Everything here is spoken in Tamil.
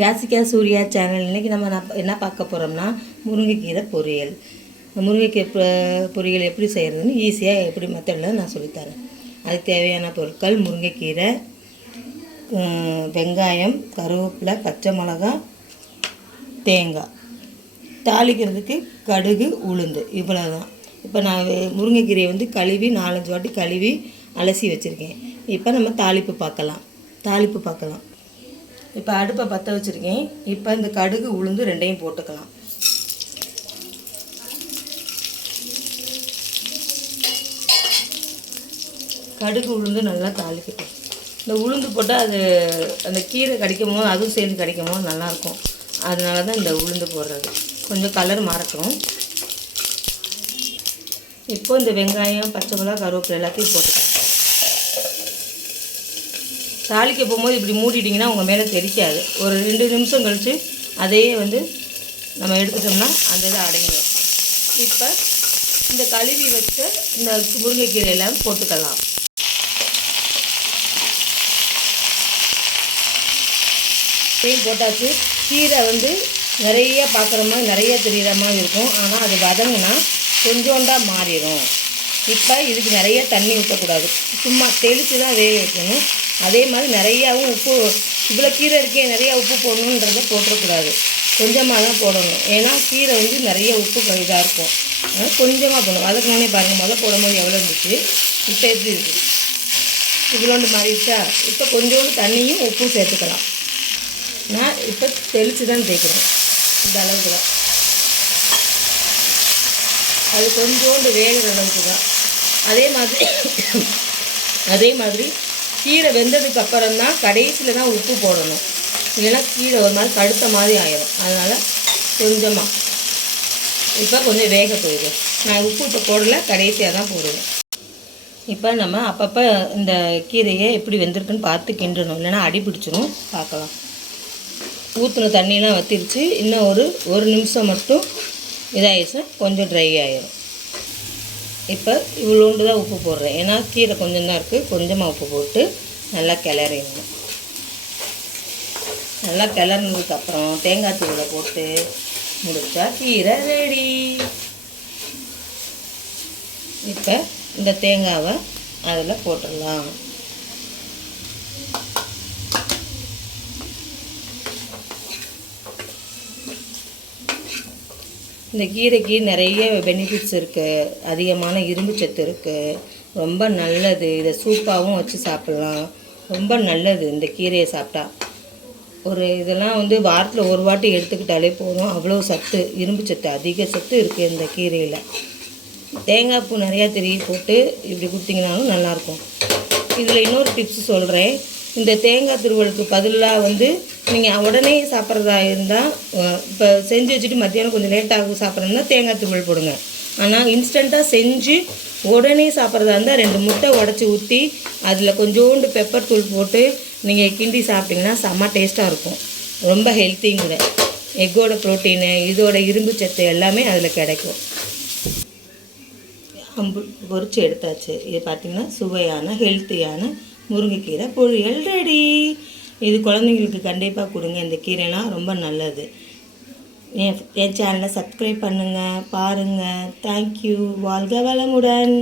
யாசிகா சூர்யா சேனல் இன்றைக்கி நம்ம என்ன பார்க்க போகிறோம்னா முருங்கைக்கீரை பொரியல். முருங்கைக்கீரை பொரியல் எப்படி செய்கிறதுன்னு ஈஸியாக எப்படி மெத்தடில் நான் சொல்லித்தரேன் அதுக்கு தேவையான பொருட்கள் முருங்கைக்கீரை வெங்காயம் கருவேப்பிலை பச்சை மிளகா தேங்காய். தாளிக்கிறதுக்கு கடுகு உளுந்து இவ்வளோ தான் இப்போ நான் முருங்கைக்கீரையை வந்து கழுவி நாலஞ்சு வாட்டி கழுவி அலசி வச்சுருக்கேன். இப்போ நம்ம தாளிப்பு பார்க்கலாம். தாளிப்பு பார்க்கலாம். இப்போ அடுப்பை பற்ற வச்சுருக்கேன். இப்போ இந்த கடுகு உளுந்து ரெண்டையும் போட்டுக்கலாம். கடுகு உளுந்து நல்லா தாளிக்கட்டும். இந்த உளுந்து போட்டால் அது அந்த கீரை கடிக்கும் போது அதுவும் சேர்ந்து கடிக்கும் போது நல்லாயிருக்கும். அதனால தான் இந்த உளுந்து போடுறது. கொஞ்சம் கலர் மாறட்டும். இப்போ இந்த வெங்காயம் பச்சை மிளகா கருவேப்பிலை எல்லாத்தையும் போட்டுக்கலாம். தாளிக்க போகும்போது இப்படி மூடிட்டிங்கன்னா உங்கள் மேலே தெரிக்காது. ஒரு ரெண்டு நிமிஷம் கழித்து அதையே வந்து நம்ம எடுத்துட்டோம்னா அந்த இதை அடங்கிடும். இப்போ இந்த கழுவி வச்ச இந்த முருங்கைக்கீரை எல்லாம் போட்டுக்கலாம். இதையும் போட்டாச்சு. கீரை வந்து நிறைய பார்க்குற மாதிரி நிறைய தெரிகிற மாதிரி இருக்கும். ஆனால் அது வதங்கினா கொஞ்சோண்டாக மாறிடும். இப்போ இதுக்கு நிறைய தண்ணி ஊற்றக்கூடாது சும்மா தெளித்து தான் வேக வைக்கணும். அதே மாதிரி நிறையாவும் உப்பு இவ்வளோ கீரை இருக்கே நிறைய உப்பு போடணுன்றத போட்டுறக்கூடாது. கொஞ்சமாக தான் போடணும். ஏன்னா கீரை வந்து நிறைய உப்பு இதாக இருக்கும். அதனால் கொஞ்சமாக போடணும். வதக்கினோடனே பாருங்கள் முதல்ல போடும்போது எவ்வளோ இருந்துச்சு? இப்போ எப்படி இருக்குது இவ்வளோண்டு மாறிடுச்சா? இப்போ கொஞ்சோண்டு தண்ணியும் உப்பும் சேர்த்துக்கலாம். நான் இப்போ தெளித்து தான் தேய்க்கிறேன். இந்த அளவுக்கு தான் அது கொஞ்சோண்டு வேகிற அளவுக்கு தான் அதே மாதிரி அதே மாதிரி கீரை வெந்ததுக்கு அப்புறம் தான் கடைசியில் தான் உப்பு போடணும். இல்லைன்னா கீரை ஒரு மாதிரி கடுத்த மாதிரி ஆயிடும் அதனால் கொஞ்சமாக இப்போ கொஞ்சம் வேக போயிடுது நான் உப்பு இப்போ போடல கடைசியாக தான் போடுவேன். இப்போ நம்ம அப்பப்போ இந்த கீரையை எப்படி வெந்திருக்குன்னு பார்த்து கிண்டணும். இல்லைன்னா அடி பிடிச்சிரும். பார்க்கலாம். ஊற்றின தண்ணியெலாம் வத்திருச்சு. இன்னும் ஒரு ஒரு நிமிஷம் மட்டும் இதாகிடுச்சுன்னா கொஞ்சம் ட்ரை ஆகிடும் இப்போ இவ்வளோண்டு தான் உப்பு போடுறேன். ஏன்னா கீரை கொஞ்சம் தான் இருக்குது கொஞ்சமாக உப்பு போட்டு நல்லா கிளறிடணும். நல்லா கிளறினதுக்கப்புறம் தேங்காய் தூளை போட்டு முடிச்சா கீரை ரெடி இப்போ இந்த தேங்காவை அதில் போட்டுடலாம். இந்த கீரைக்கு நிறைய பெனிஃபிட்ஸ் இருக்குது அதிகமான இரும்பு சத்து இருக்குது ரொம்ப நல்லது. இதை சூப்பாகவும் வச்சு சாப்பிட்லாம். ரொம்ப நல்லது இந்த கீரையை சாப்பிட்டா. ஒரு இதெல்லாம் வந்து வாரத்தில் ஒரு வாட்டி எடுத்துக்கிட்டாலே போதும். அவ்வளோ சத்து இரும்பு சத்து அதிக சத்து இருக்குது இந்த கீரையில். தேங்காய் பூ நிறையா திருவி போட்டு இப்படி கொடுத்தீங்கனாலும் நல்லாயிருக்கும் இதில் இன்னொரு டிப்ஸ் சொல்கிறேன் இந்த தேங்காய் துருவலுக்கு பதிலாக வந்து நீங்கள் உடனே சாப்பிட்றதா இருந்தால் இப்போ செஞ்சு வச்சுட்டு மத்தியானம் கொஞ்சம் லேட்டாக சாப்பிட்றதுனா தேங்காய் துருவல் போடுங்க. ஆனால் இன்ஸ்டண்ட்டாக செஞ்சு உடனே சாப்பிட்றதா இருந்தால் ரெண்டு முட்டை உடச்சி ஊற்றி அதில் கொஞ்சோண்டு பெப்பர் தூள் போட்டு நீங்கள் கிண்டி சாப்பிட்டிங்கன்னா செம்ம டேஸ்ட்டாக இருக்கும். ரொம்ப ஹெல்த்தியும் கூட எக்கோட ப்ரோட்டீனு இதோட இரும்பு சத்து எல்லாமே அதில் கிடைக்கும். அம்பு பொறிச்சு எடுத்தாச்சு. இது பார்த்திங்கன்னா சுவையான ஹெல்த்தியான முருங்கைக்கீரை பொரியல் ரெடி இது குழந்தைங்களுக்கு கண்டிப்பாக கொடுங்க. இந்த கீரைலாம் ரொம்ப நல்லது. என் என் சேனலை சப்ஸ்கிரைப் பண்ணுங்கள் பாருங்கள் தேங்க்யூ வாழ்க வளமுடன்.